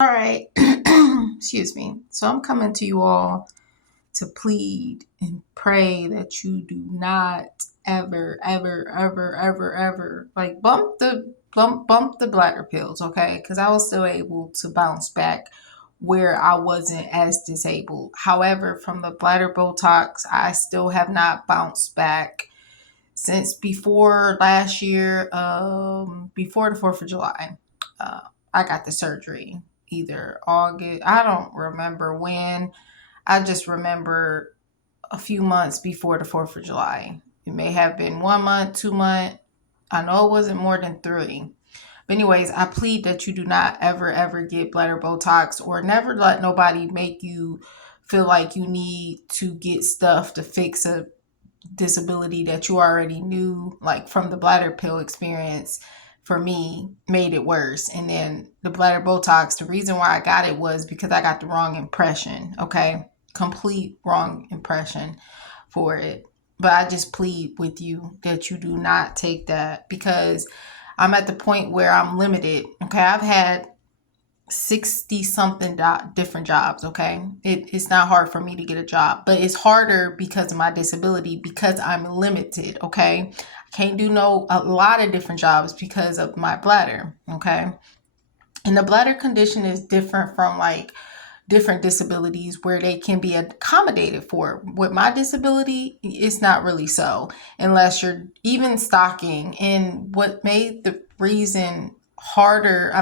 All right. Excuse me. So I'm coming to you all to plead and pray that you do not ever, ever, ever, ever, ever like bump the bladder pills, okay? Because I was still able to bounce back where I wasn't as disabled. However, from the bladder Botox, I still have not bounced back since before last year, before the 4th of July. Uh, I got the surgery either August, I don't remember when. I just remember a few months before the 4th of July. It may have been 1 month, 2 months. I know it wasn't more than three. But anyways, I plead that you do not ever, ever get bladder Botox or never let nobody make you feel like you need to get stuff to fix a disability that you already knew, like from the bladder pill experience. For me, made it worse. And then the bladder Botox, the reason why I got it was because I got the wrong impression. Okay, complete wrong impression for it. But I just plead with you that you do not take that, because I'm at the point where I'm limited. Okay, I've had 60 something different jobs. Okay, it's not hard for me to get a job, but it's harder because of my disability, because I'm limited. Okay, I can't do a lot of different jobs because of my bladder. Okay, and the bladder condition is different from like different disabilities where they can be accommodated for. With my disability, it's not really so, unless you're even stocking. And what made the reason harder,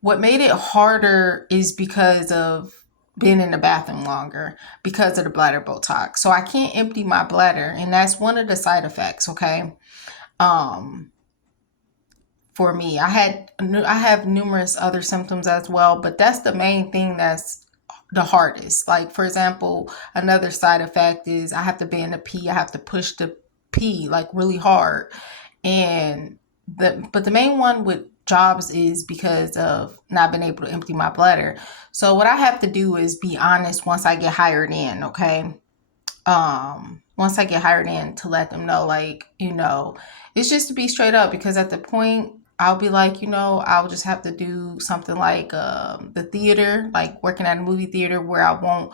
what made it harder is because of being in the bathroom longer because of the bladder Botox. So I can't empty my bladder, and that's one of the side effects. Okay, um, for me, I have numerous other symptoms as well, but that's the main thing that's the hardest. Like for example, another side effect is I have to bend the pee. I have to push the pee like really hard, and but the main one with jobs is because of not being able to empty my bladder. So what I have to do is be honest once I get hired in, okay? Once I get hired in, to let them know, like, it's just to be straight up, because at the point I'll be like, I'll just have to do something like the theater, like working at a movie theater, where I won't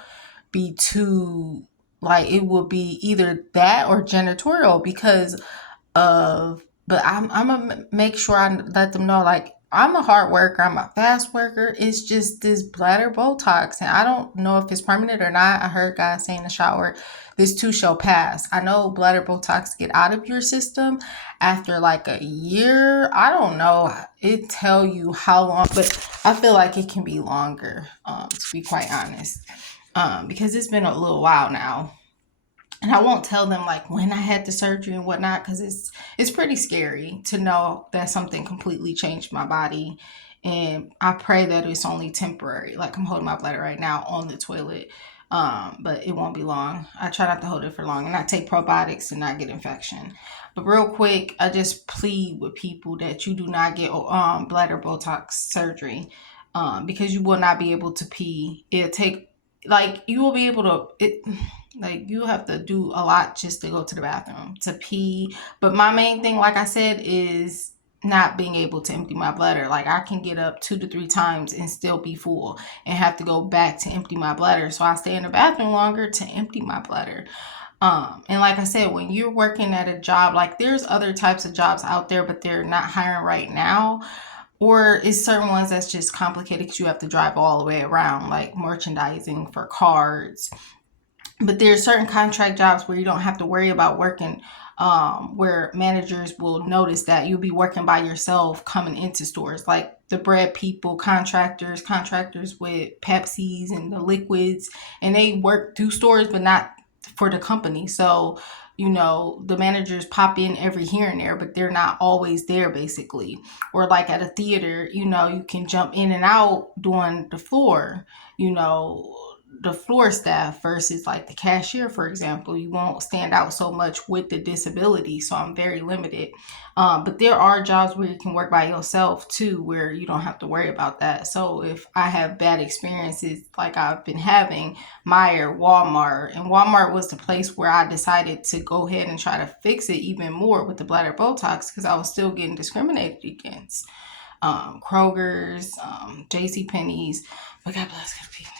be too, like, it will be either that or janitorial because of, but I'm gonna make sure I let them know, like, I'm a hard worker, I'm a fast worker. It's just this bladder Botox, and I don't know if it's permanent or not. I heard guys say in the shower, this too shall pass. I know bladder Botox get out of your system after like a year. I don't know. It tell you how long, but I feel like it can be longer, to be quite honest, because it's been a little while now. And I won't tell them like when I had the surgery and whatnot, because it's pretty scary to know that something completely changed my body. And I pray that it's only temporary. Like I'm holding my bladder right now on the toilet, but it won't be long. I try not to hold it for long, and I take probiotics and not get infection. But real quick, I just plead with people that you do not get bladder Botox surgery, because you will not be able to pee. It'll take, like, you will be able to like, you have to do a lot just to go to the bathroom, to pee. But my main thing, like I said, is not being able to empty my bladder. Like I can get up 2 to 3 times and still be full and have to go back to empty my bladder. So I stay in the bathroom longer to empty my bladder. And like I said, when you're working at a job, like there's other types of jobs out there, but they're not hiring right now. Or it's certain ones that's just complicated because you have to drive all the way around, like merchandising for cards. But there's certain contract jobs where you don't have to worry about working, where managers will notice that you'll be working by yourself coming into stores, like the bread people, contractors with Pepsis and the liquids, and they work through stores but not for the company. So the managers pop in every here and there, but they're not always there, basically. Or like at a theater, you can jump in and out doing the floor, you know the floor staff versus like the cashier, for example. You won't stand out so much with the disability, so I'm very limited. But there are jobs where you can work by yourself too, where you don't have to worry about that. So if I have bad experiences like I've been having, Meyer, Walmart, and Walmart was the place where I decided to go ahead and try to fix it even more with the bladder Botox, because I was still getting discriminated against. Kroger's, J.C. Penney's. But God bless good people.